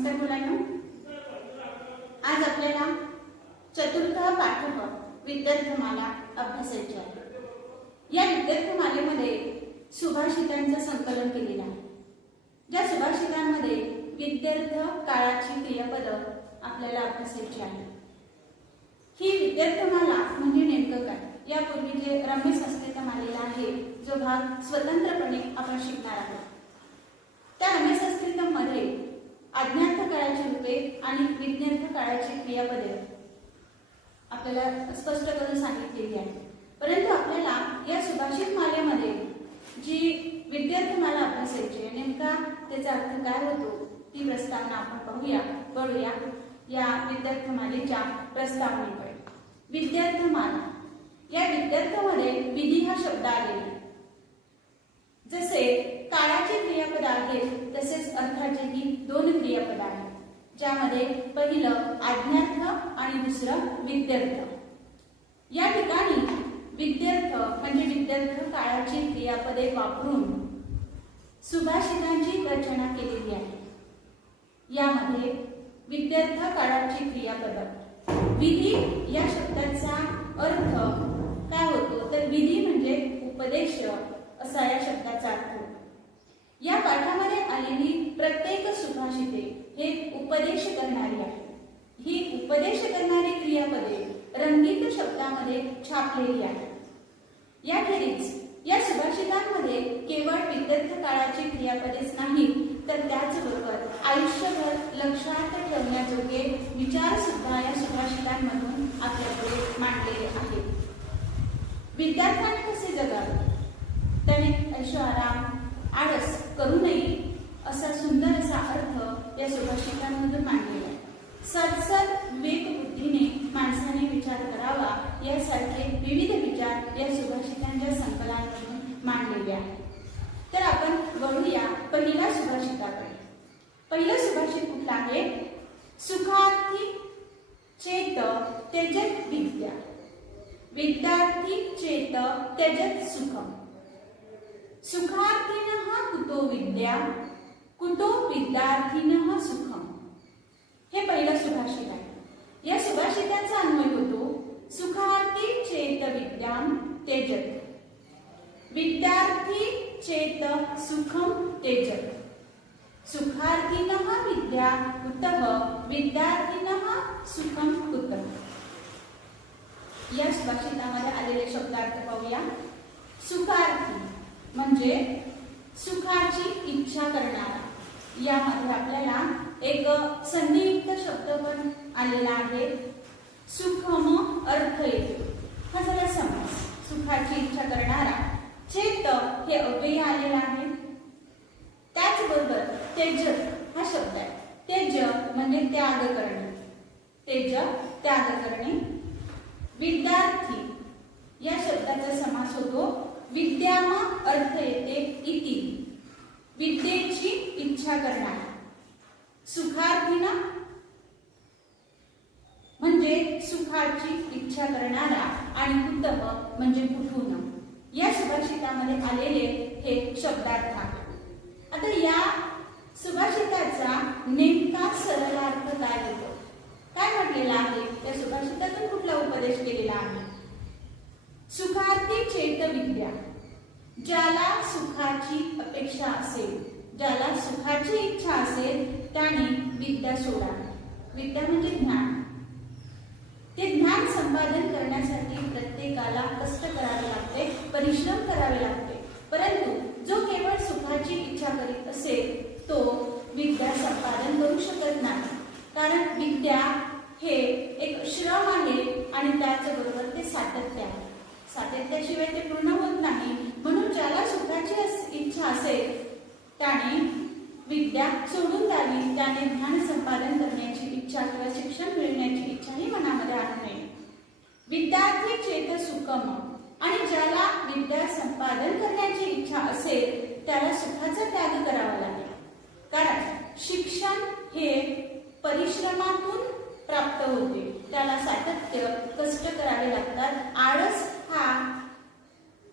नमस्कार मुलांनो, आज आपल्याला चतुर्थ पाठक विद्यार्थमाला अभ्यासायची आहे। या विद्यार्थमालेमध्ये सुभाषितांचं संकलन केलेलं आहे। ज्या सुभाषितांमध्ये विद्यार्थ काळाची क्रियापद आपल्याला अभ्यासायची आहे। ही विद्यार्थमाला म्हणजे नेमकं काय, यापूर्वी जे रम्य संस्कृत मालेला आहे जो भाग स्वतंत्रपणे आपण शिकणार आहोत। त्या रम्य संस्कृतमध्ये अज्ञात काळाची रूपे आणि विज्ञात काळाची क्रियापदे आपल्याला स्पष्ट करून सांगितलेली आहे। परंतु आपल्याला या सुभाषित मालेमध्ये जी विद्यार्थमाला अभ्यासायची आहे, नेमका त्याचा अर्थ काय होतो ती प्रस्तावना आपण बघूया या विद्यार्थमालेच्या प्रस्तावनेकडे। विद्यार्थमाला, या विद्यार्थामध्ये विधी हा शब्द आलेला आहे। जसे काळाचे क्रियापद आहेत तसेच अर्थाचेही दोन क्रियापद आहेत, ज्यामध्ये पहिलं आज्ञार्थ आणि दुसरं विद्यार्थ। या ठिकाणी विद्यार्थ म्हणजे विद्यार्थ काळाची क्रियापदे वापरून सुभाषितांची रचना केलेली आहे। यामध्ये विद्यार्थ काळाची क्रियापद विधी या शब्दाचा अर्थ काय होतो तर विधी म्हणजे उपदेश असा या शब्दाचा अर्थ होतो। या पाठामध्ये आलेली प्रत्येक सुभाषिते हे उपदेश करणारी आहे। ही उपदेश करणारी क्रियापदे रंगीत शब्दामध्ये छापलेली आहेत। याखेरीज या सुभाषितांमध्ये केवळ विद्यार्थ काळाची क्रियापदेच नाही तर त्याचबरोबर आयुष्यभर लक्षात ठेवण्याजोगे विचार सुद्धा या सुभाषितांमधून आपल्याकडे मांडलेले आहेत। विद्यार्थ्यांनी कसे जगावे, त्याने ऐशोआराम आळस करू नये असा सुंदर असा अर्थ या सुभाषितांमधून मांडलेला आहे। सदसद विवेक बुद्धीने माणसाने विचार करावा यासारखे विविध विचार या सुभाषितांच्या संकलनातून मांडलेले आहेत। तर आपण वळूया पहिल्या सुभाषिताकडे। पहिलं सुभाषित कुठलं आहे? सुखार्थी चेत त्यजत विद्या, विद्यार्थी चेत त्यजत सुखम, सुखार्थिनः कुतो विद्या, कुतो विद्यार्थिनः सुखम। हे पहिलं सुभाषित आहे। या सुभाषिताचा अन्वय होतो सुखार्थी चेत विद्याम त्यजत, विद्यार्थी चेत सुखम त्यजत, सुखार्थिनः विद्या कुतः, विद्यार्थिनः सुखम कुतः। या सुभाषितामध्ये आलेले शब्दार्थ पाहूया। सुखार्थी म्हणजे सुखाची इच्छा करणारा। यामध्ये आपल्याला एक संधियुक्त शब्द पण आलेला आहे। सुखम अर्थ येतो, हा झाला समास। सुखाची इच्छा करणारा। चेत हे अव्यय आलेला आहे। त्याचबरोबर त्यजत हा शब्द आहे। त्यज म्हणजे त्याग करणे, त्यज त्याग करणे। विद्यार्थी या शब्दाचा समास होतो। विद्याम अर्थ येते इति, विद्येची इच्छा करणारा। सुखार्थीना म्हणजे सुखाची इच्छा करणारा आणि कुतः म्हणजे कुठून। या सुभाषितामध्ये आलेले हे शब्दार्थ आहेत। आता या सुभाषिताचा नेमका सरळ अर्थ काय होतो, काय म्हटलेला आहे या सुभाषितातून कुठला उपदेश केलेला आहे? सुखार्थी चेत विद्या, ज्याला सुखाची अपेक्षा असेल, ज्याला सुखाची इच्छा असेल त्याने विद्या सोडावी। विद्या म्हणजे ज्ञान। ते ज्ञान संपादन करण्यासाठी प्रत्येकाला कष्ट करावे लागते, परिश्रम करावे लागते। परंतु जो केवळ सुखाची इच्छा करीत असेल तो विद्या संपादन करू शकत नाही, कारण विद्या हे एक श्रम आहे आणि त्याचबरोबर ते सातत्य आहे। सातत्याशिवाय ते पूर्ण होत नाही। म्हणून ज्याला सुखाची इच्छा असेल त्याने विद्या सोडून द्यावी, त्याने ज्ञान संपादन करण्याची इच्छा किंवा शिक्षण मिळवण्याची इच्छाही मनामध्ये आणू नये। विद्यार्थी चेत सुखम, आणि ज्याला विद्या संपादन करण्याची इच्छा असेल त्याला सुखाचा त्याग करावा लागेल, कारण शिक्षण हे परिश्रमातून प्राप्त होते। त्याला सातत्य, कष्ट करावे लागतात। आळस हा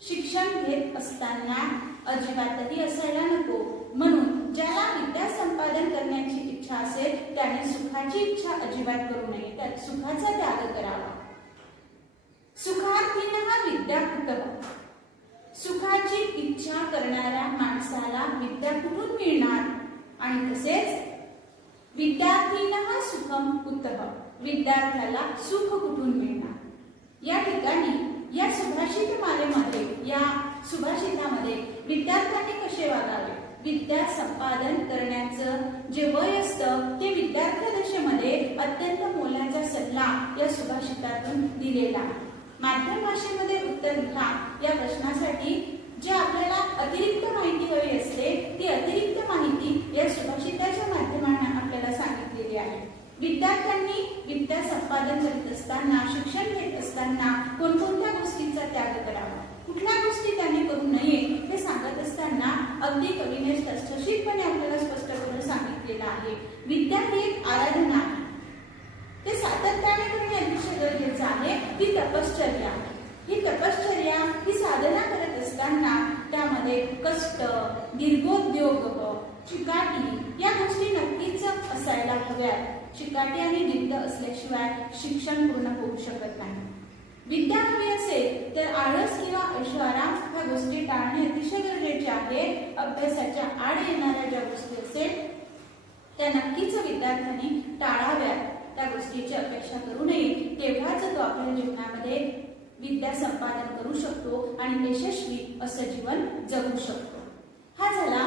शिक्षण घेत असताना अजिबातही असायला नको। म्हणून ज्याला विद्या संपादन करण्याची इच्छा असेल सुखाची इच्छा अजिबात करू नये, तर सुखाचा त्याग करावा. सुखार्थीनः विद्या कुतः. सुखाची इच्छा करणाऱ्या माणसाला विद्या कुठून मिळणार? आणि तसेच विद्यार्थीनः सुखम कुतः. विद्यार्थ्याला सुख कुठून मिळणार? या ठिकाणी या सुभाषित मालेमध्ये, या सुभाषितामध्ये विद्यार्थ्यांनी कसे वागावे, विद्या संपादन करण्याचं जे वय असतं ते विद्यार्थ्यदशेमध्ये अत्यंत मोलाचा सल्ला या सुभाषितातून दिलेला आहे. माध्यम भाषेमध्ये उत्तर लिहा या प्रश्नासाठी जे आपल्याला अतिरिक्त माहिती हवी असते ती अतिरिक्त माहिती या सुभाषिताच्या माध्यमाने आपल्याला सांगितलेली आहे. विद्यार्थ्यांनी विद्या संपादन करीत असताना, शिक्षण घेत असताना कोणकोणत्या गोष्टींचा त्याग करावा, कुठल्या गोष्टी त्यांनी करू नये हे सांगत असताना अगदी कवीने ठसठशीतपणे आपल्याला स्पष्ट करून सांगितलेलं आहे. विद्या ही एक आराधना आहे, ते सातत्याने करणे अतिशय गरजेचं आहे. ती तपश्चर्या आहे. ही तपश्चर्या, ही साधना करत असताना त्यामध्ये कष्ट, दीर्घोद्योग, चिकाटी या गोष्टी नक्कीच असायला हव्यात. चिकाटी आणि जिद्द असल्याशिवाय शिक्षण पूर्ण होऊ शकत नाही. विद्या हवी असेल तर आळस किंवा ऐशोआराम ह्या गोष्टी टाळणे अतिशय गरजेचे आहे. अभ्यासाच्या आड येणाऱ्या ज्या गोष्टी असेल त्या नक्कीच विद्यार्थ्यांनी टाळाव्यात. त्या गोष्टीची अपेक्षा करू नये. तेव्हाच तो आपल्या जीवनामध्ये विद्या संपादन करू शकतो आणि यशस्वी असं जीवन जगू शकतो. हा झाला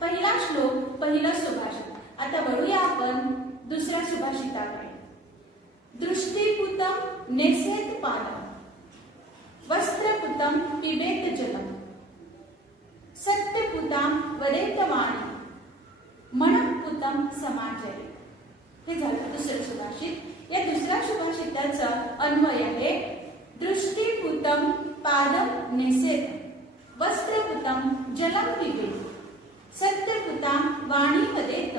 पहिला श्लोक, पहिला सुभाषित. आता वळूया आपण दुसऱ्या सुभाषिताकडे. दृष्टिपुतम नेसेत पादम, वस्त्रपुतम पिबेत जलम, सत्यपुतम वदेत वाणी, मनःपुतम समाचरे. हे झालं दुसरं सुभाषित. या दुसऱ्या सुभाषिताचा अन्वय आहे दृष्टिपुतम पादम नेसेत, वस्त्रपुतम जलम पिबेत, सत्यपुतम वाणी वदेत,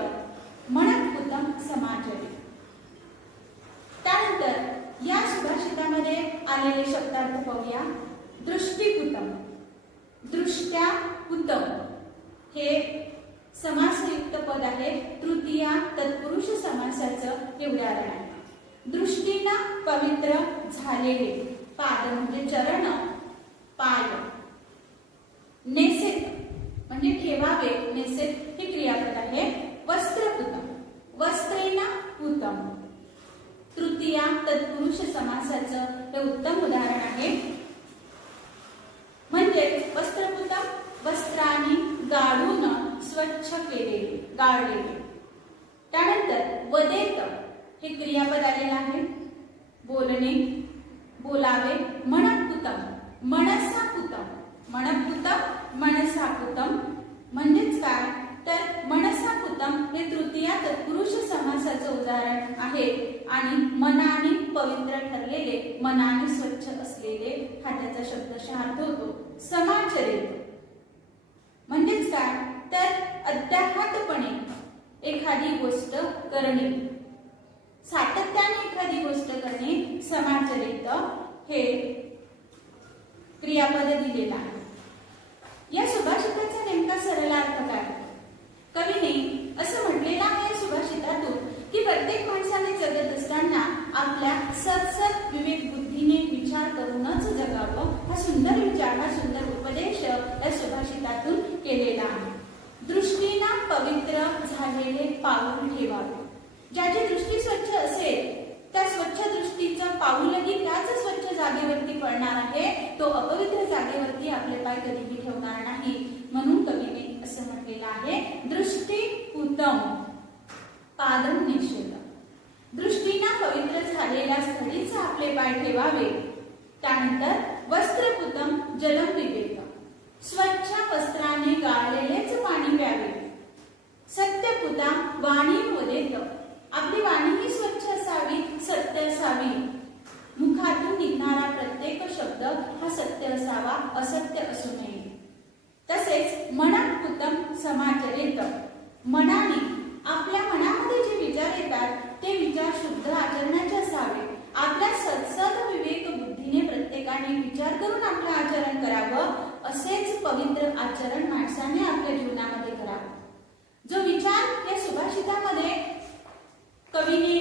मनःपुतम समाचरे. त्यानंतर या सुभाषितामध्ये आलेले शब्दार्थ पाहूया. दृष्टिपुतम, दृष्ट्या पुतम हे समासयुक्त पद आहे. तृतीया तत्पुरुष समासाचं हे उदाहरण आहे. दृष्टीनं पवित्र झालेले, पाद म्हणजे चरण, पाय, नेसेत म्हणजे ठेवावे, नेसेत हे क्रियापद आहे. वस्त्रपुतम, वस्त्रेना पुतम, तृतीया तत्पुरुष समासाचं हे उत्तम उदाहरण आहे. म्हणजे वस्त्रपुतम वस्त्राने गाळून स्वच्छ केलेले, गाळलेले. त्यानंतर वदेत हे क्रियापद आलेलं आहे. बोलणे, बोलावे. मनःपुतम, मनसापुतम, मनःपुतम मनसापुतम म्हणजेच काय तर मनसापुतम हे तृतीया तत्पुरुष समासाचं उदाहरण आहे. आणि मनाने पवित्र ठरलेले, मनाने स्वच्छ असलेले हा त्याचा शब्दशः अर्थ होतो. समाचरित म्हणजेच काय तर अध्यात्मपणे एखादी गोष्ट करणे, सातत्याने एखादी गोष्ट करणे, समाचरित हे क्रियापद दिलेलं आहे. या सुभाषिताचा नेमका सरळ अर्थ काय? कवीने असं म्हटलेलं आहे सुभाषितातून की प्रत्येक माणसाने जगत असताना आपल्या सतसत विवेक बुद्धीने विचार करूनच जगावं. हा सुंदर विचार, हा सुंदर उपदेश या सुभाषितातून केलेला आहे. दृष्टीनं पवित्र झालेले पाऊल ठेवावे. ज्याची दृष्टी स्वच्छ असेल त्या स्वच्छ दृष्टीचं पाऊलही त्याच स्वच्छ जागेवरती पडणार आहे. तो अपवित्र जागेवरती आपले पाय कधीही ठेवणार नाही. म्हणून कवीने असं म्हटलेलं आहे दृष्टिपुतम पादम निषेध. दृष्टीनं पवित्र झालेल्या स्थळीच आपले पाय ठेवावे. त्यानंतर वस्त्रपुतम जलम पिबेत, स्वच्छ वस्त्राने गाळलेलेच पाणी प्यावे. सत्यपुतम वाणी वदेत, आपली वाणी ही स्वच्छ असावी, सत्य असावी. मुखातून निघणारा प्रत्येक शब्द हा सत्य असावा, असत्य असू नये. तसेच मनःपुतम समाचरित, मनाने आपल्या मनामध्ये जे विचार येतात ते विचार शुद्ध आचरणाचे असावे. आपल्या सतसत विवेक बुद्धीने प्रत्येकाने विचार करून आपलं आचरण करावं. असेच पवित्र आचरण माणसाने आपल्या जीवनामध्ये करावं. जो विचार या सुभाषितामध्ये कवीने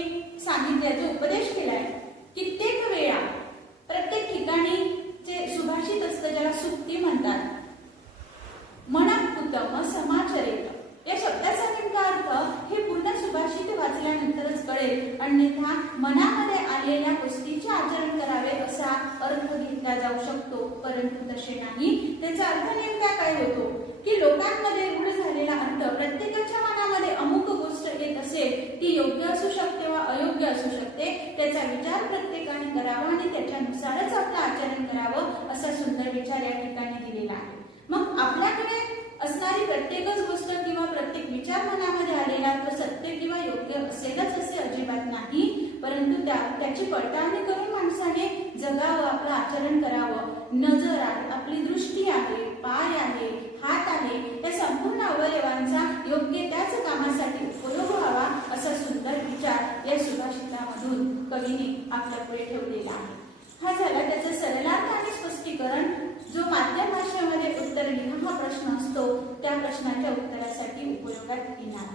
अन्यथा मनामध्ये आलेल्या गोष्टीचे आचरण करावे असा अर्थ घेतला जाऊ शकतो, परंतु तसे नाही. त्याचा अर्थ नेमका काय होतो की लोकांमध्ये रूढ झालेला अर्थ, प्रत्येकाच्या मनामध्ये अमुक गोष्ट येत असेल, ती योग्य असू शकते वा अयोग्य असू शकते, त्याचा विचार प्रत्येकाने करावा आणि त्याच्यानुसारच आपलं आचरण करावं असा सुंदर विचार या ठिकाणी दिलेला आहे. मग आपल्याकडे असणारी प्रत्येकच गोष्ट किंवा प्रत्येक विचार मनामध्ये आलेला तो सत्य किंवा योग्य असेलच असे अजिबात नाही, परंतु त्याची पडताळणी करून माणसाने जगावं, आपलं आचरण करावं. नजर आहे, आपली दृष्टी आहे, पाय आहे, हात आहे, या संपूर्ण अवयवांचा योग्य त्याच कामासाठी उपयोग व्हावा असा सुंदर विचार या सुभाषितामधून कवीने आपल्या पुढे ठेवलेला आहे. हा झाला त्याचं सरलार्थ आणि स्पष्टीकरण. जो माध्यम भाषेमध्ये उत्तर लिहा हा प्रश्न असतो त्या प्रश्नाच्या उत्तरासाठी उपयोगात येणार.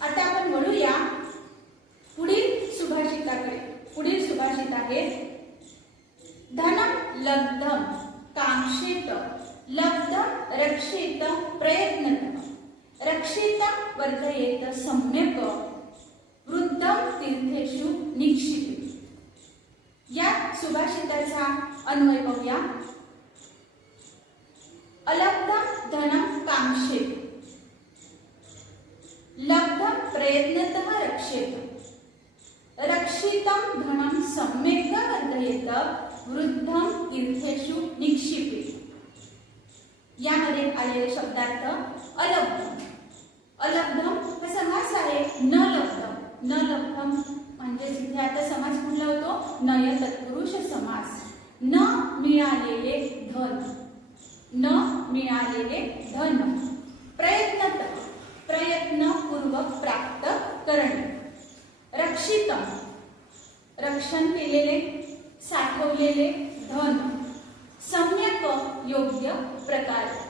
आता आपण वळूया पुढील सुभाषिताकडे. पुढील सुभाषित आहे धनम लब्धम कांक्षेत लब्धम रक्षेत प्रयत्नत रक्षेत वर्धयेत सम्यक वृद्धम तीर्थेषु निक्षिपेत. या सुभाषिताचा अन्वय बघूया. अलब्धम धनम कांक्षेत लब्धम प्रयत्नतः रक्षेत रक्षितं धनम सम्यक् वर्धयेत वृद्धम तीर्थेषु निक्षिपेत. यामध्ये आलेले शब्दार्थ अलब्धम. अलब्धम हा समास आहे न लब्धम. न लब्धम म्हणजे जिथे आता समास कुठला होतो नय तत्पुरुष समास. न मिळालेले धन, न मिळालेले धन. प्रयत्नत प्रयत्नपूर्वक प्राप्त करणे. रक्षितम रक्षण केलेले साठवलेले धन. सम्यक योग्य प्रकारे.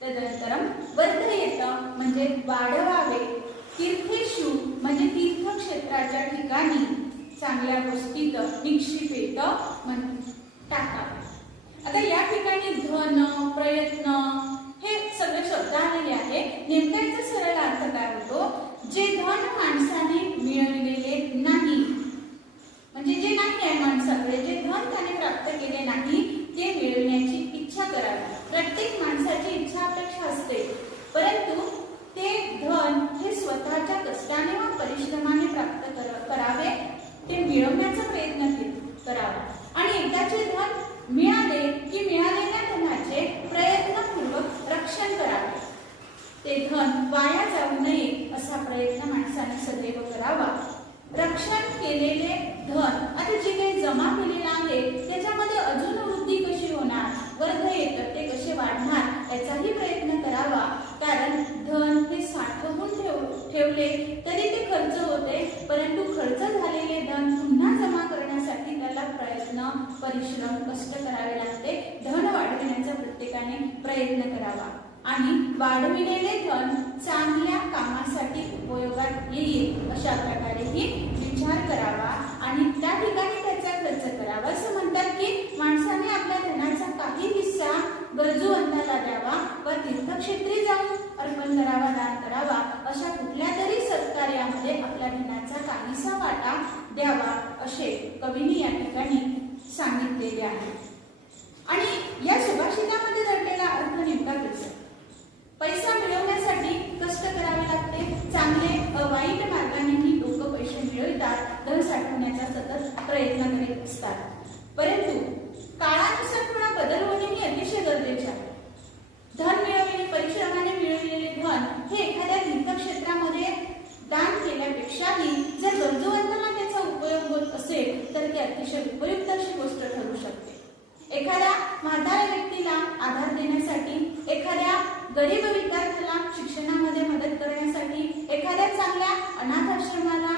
तदनंतरम वर्धयेत म्हणजे वाढवावे. तीर्थेषु म्हणजे तीर्थक्षेत्राच्या ठिकाणी चांगल्या गोष्टीत. निक्षिपेत म्हणजे टाकावे. आता या ठिकाणी धन प्रयत्न हे सगळे शब्द आलेले आहे. नेमका याचा सरळ अर्थ काय होतो, जे धन माणसाने मिळवलेले नाही, म्हणजे जे नाही आहे माणसाकडे, जे धन त्याने प्राप्त केले नाही ते मिळवण्याची इच्छा करावी. प्रत्येक माणसाची इच्छा अपेक्षा असते, परंतु ते धन हे स्वतःच्या कष्टाने व परिश्रमाने प्राप्त करावे, ते मिळवण्याचा प्रयत्न करावा. आणि एकदाचे धन मिळाले की मिळालेल्या धनाचे प्रयत्नपूर्वक रक्षण करावे. ते धन वाया जाऊ नये असा प्रयत्न माणसाने सदैव करावा. रक्षण केलेले धन आता जे काही जमा केलेलं आहे त्याच्यामध्ये अजून वृद्धी कशी होणार, वर्धयेत ते कसे वाढणार याचाही प्रयत्न करावा. कारण धन हे साठवून ठेवले तरी ते खर्च होते, परंतु खर्च झालेले धन पुन्हा जमा करण्यासाठी त्याला प्रयत्न परिश्रम कष्ट करावे लागते. धन वाढविण्याचा प्रत्येकाने प्रयत्न करावा आणि वाढविलेले धन चांगल्या कामासाठी उपयोगात येईल अशा प्रकारेही विचार करावा आणि त्या ठिकाणी त्याचा खर्च करावा. असं म्हणतात की माणसाने आपल्या धनाचा काही हिस्सा गरजूवंताला द्यावा व तीर्थक्षेत्री जाऊन अर्पण करावा, दान करावा. अशा कुठल्या तरी सत्कार्यामध्ये आपल्या धनाचा काहीसा वाटा द्यावा असे कवींनी या ठिकाणी सांगितलेले आहे. आणि या सुभाषितामध्ये दडलेला अर्थ नेमका कसा, पैसा मिळवण्यासाठी कष्ट करावे लागते. चांगले वाईट मार्गानेही लोक पैसे मिळवतात, धन साठवण्याचा सतत प्रयत्न करीत असतात, परंतु काळानुसार थोडा बदल होणे ही अतिशय गरजेचे आहे. धन मिळवलेले परिश्रमाने मिळवलेले धन हे एखाद्या तीर्थक्षेत्रामध्ये दान केल्यापेक्षाही जर गरजूवंतांना त्याचा उपयोग होत असेल तर ती अतिशय उपयुक्त अशी गोष्ट ठरू शकते. एखाद्या म्हाताऱ्या व्यक्तीला आधार देण्यासाठी, एखाद्या गरीब विद्यार्थ्याला शिक्षणामध्ये मदत करण्यासाठी, एखाद्या चांगल्या अनाथ आश्रमाला,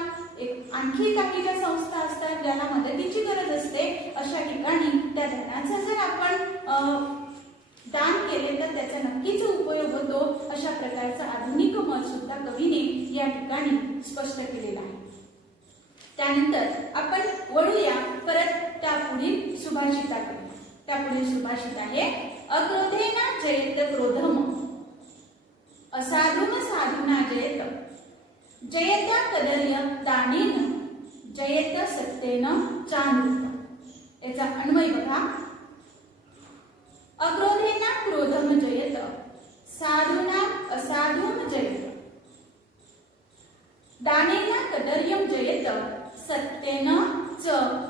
आणखी काही ज्या संस्था असतात ज्याला मदतीची गरज असते, अशा ठिकाणी त्या धनाचा जर आपण दान केले तर त्याचा नक्कीच उपयोग होतो. अशा प्रकारचं आधुनिक मत सुद्धा कवीने या ठिकाणी स्पष्ट केलेलं आहे. त्यानंतर आपण वळूया परत त्या पुढील सुभाषिताकडे. त्या पुढील सुभाषित आहे अक्रोधेन जयेत क्रोधम असाधुम साधुना जयेत जयत्या कदर्य दानेन जयेत सत्येन चानृतम्. याचा अन्वय बघा. अक्रोधेन क्रोधम जयेत, साधूना असाधूम जयेत, दानेन कदर्यम जयेत, सत्येन च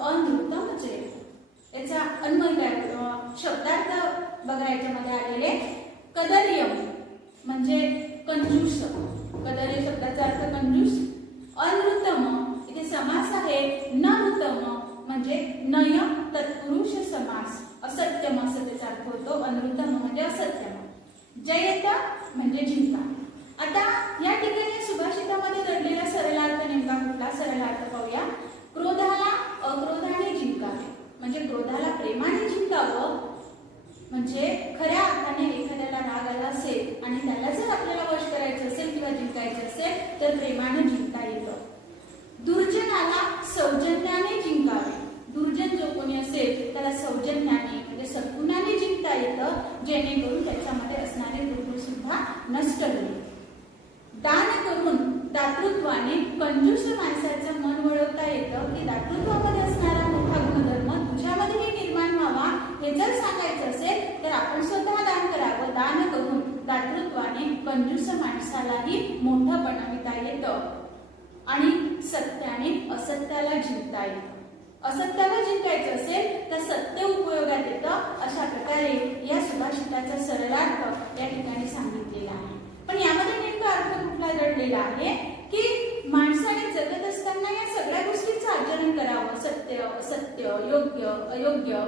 अनृतम जयेत. याचा अन्वय काय, शब्दार्थ बघा याच्यामध्ये आलेले. कदर्यम म्हणजे कंजूस, कदर्य शब्दाचा अर्थ कंजूस. अनृतम इथे समास आहे. नृतम म्हणजे नय तत्पुरुष समास, असत्यम असं त्याचा अर्थ होतो. अनृतम म्हणजे असत्यम. जयेत म्हणजे जिंका. आता या ठिकाणी सुभाषितामध्ये दडलेला सरलार्थ नेमका कुठला? सरलार्थ पाहूया. क्रोधाला अक्रोधाने जिंकावे म्हणजे क्रोधाला प्रेमाने जिंकावं, म्हणजे खऱ्या अर्थाने एखाद्याला राग आला असेल आणि त्याला जर आपल्याला वश करायचं असेल किंवा जिंकायचं असेल तर प्रेमाने जिंकता येतं. दुर्जनाला सौजन्याने जिंकावे, दुर्जन जो कोणी असेल त्याला सौजन्याने म्हणजे सद्गुणाने जिंकता येतं, जेणेकरून त्याच्यामध्ये असणारे दुर्गुण सुद्धा नष्ट होईल. दान करून दातृत्वाने कंजूस माणसाचं मन वळवता येतं की दातृत्वामध्ये असणारा मोठा गुणधर्म तुझ्यामध्येही निर्माण व्हावा हे जर सांगायचं असेल तर आपण स्वतः दान करावं. दान करून दातृत्वाने कंजूस माणसालाही मोठं बनविता येतं आणि सत्याने असत्याला जिंकता येतं. असत्याला जिंकायचं असेल तर सत्य उपयोगात येतं. अशा प्रकारे या सुभाषिताचा सरलार्थ या ठिकाणी सांगितलेला आहे. पण यामध्ये नेमका अर्थ कुठला दडलेला आहे की माणसाने जगत असताना या सगळ्या गोष्टींचं आचरण करावं. सत्य असत्य, योग्य अयोग्य,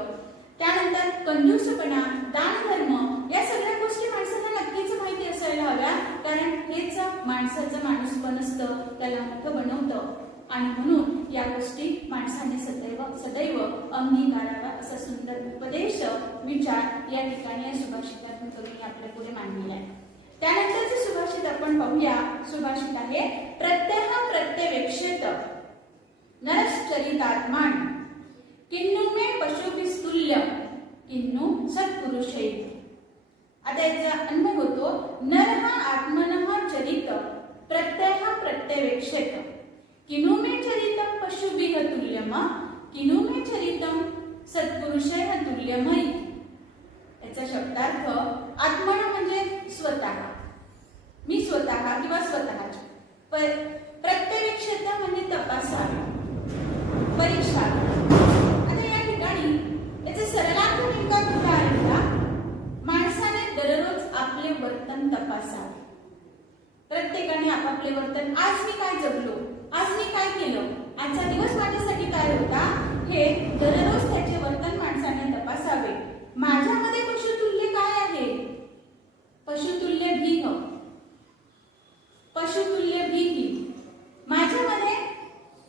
त्यानंतर कंजूसपणा, दानधर्म, या सगळ्या गोष्टी माणसाला नक्कीच माहिती असायला हव्या, कारण हेच माणसाचं माणूसपण असतं, त्याला मोठं बनवतं. आणि म्हणून या गोष्टी माणसाने सदैव अंगीकारावा असा सुंदर उपदेश विचार या ठिकाणी या सुभाषितातून कवी आपल्या पुढे मांडलेला आहे. त्यानंतरचे सुभाषित आपण पाहूया. सुभाषित आहे प्रत्यह प्रत्यवेक्षेत नरश्चरितात्मान किन्नु मे पशुभिस्तुल्य किन्नु सत्पुरुषै. आता याचा अन्वय होतो. नर हा आत्मनः चरित प्रत्यह प्रत्यवेक्षेत किन्नु मे चरितं पशुभिः तुल्यम किन्नु मे चरितं सत्पुरुषैः तुल्यमयि. याचा शब्दार्थ आत्मन म्हणजे स्वतः, मी स्वतः किंवा स्वतःची. प्रत्यवेक्षेत म्हणजे तपासावे, परीक्षा. आता या ठिकाणी याचा सरलार्थ नेमका कुठला आहे का? माणसाने दररोज आपले वर्तन तपासावे. प्रत्येकाने आपापले वर्तन, आज मी काय जगलो, आज मी काय केलं, आजचा दिवस माझ्यासाठी काय होता, हे दररोज त्याचे वर्तन माणसाने तपासावे. माझ्यामध्ये पशुतुल्य काय आहे? पशुतुल्य भीह, पशुतुल्य भीही. माझ्यामध्ये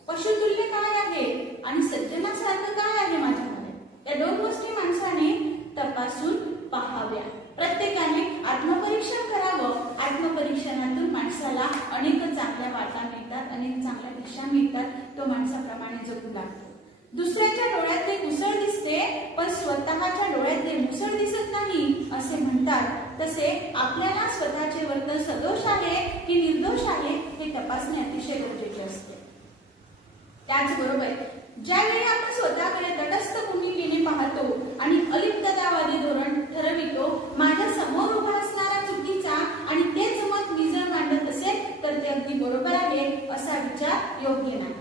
पशुतुल्य काय आहे आणि सज्जनासारखं काय आहे माझ्यामध्ये? या दोन गोष्टी माणसाने तपासून पाहाव्या. प्रत्येकाने आत्मपरीक्षण करावं. आत्मपरीक्षणातून माणसाला अनेक चांगल्या वाटा मिळतात, अनेक चांगल्या दिशा मिळतात. तो माणसाप्रमाणे जगू लागतो. दुसऱ्याच्या डोळ्यात ते मुसळ दिसते पण स्वतःच्या डोळ्यात ते मुसळ दिसत नाही असे म्हणतात. तसे आपल्याला स्वतःचे वर्तन सदोष आहे की निर्दोष आहे हे तपासणे अतिशय गरजेचे असते. त्याचबरोबर ज्यावेळी आपण स्वतःकडे तटस्थ भूमिकेने पाहतो आणि अलिप्ततावादी धोरण ठरवितो, माझ्या समोर उभा असणारा चुकीचा आणि तेच मत मी जर मांडत असेल तर ते अगदी बरोबर आहे असा विचार योग्य नाही.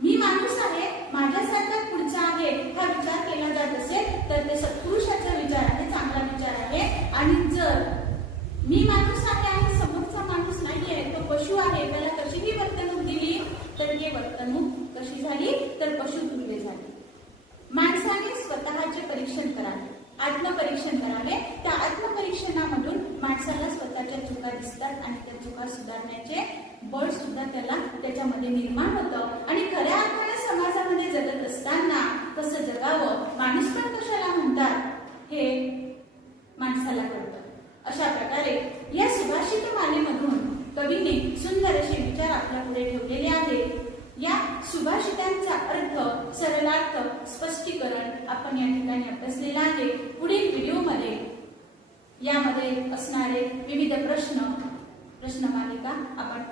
मी माणूस आहे, माझ्यासारखा पुढचा आहे हा विचार केला जात असेल तर ते सत्पुरुषाचा विचार आहे, चांगला विचार आहे. आणि जर मी माणूस आहे आणि समोरचा माणूस नाही आहे, तो पशु आहे, त्याला कशीही वर्तणूक दिली तर ही वर्तणूक कशी झाली तर पशुतुल्य झाली. माणसाने स्वतःचे परीक्षण करावे, आत्मपरीक्षण करावे. त्या आत्मपरीक्षणामधून माणसाला स्वतःच्या चुका दिसतात आणि त्या चुका सुधारण्याचे बळ सुद्धा त्याला त्याच्यामध्ये निर्माण होतं. आणि खऱ्या अर्थाने समाजामध्ये जगत असताना कसं जगावं, माणूसपण कशाला म्हणतात हे माणसाला कळतं. अशा प्रकारे या सुभाषित मालेमधून कवीने सुंदर असे विचार आपल्या पुढे ठेवलेले आहेत. या सुभाषितांचा अर्थ, सरलार्थ, स्पष्टीकरण आपण या ठिकाणी अभ्यासलेला आहे. पुढील व्हिडिओमध्ये यामध्ये असणारे विविध प्रश्नमालिका आपण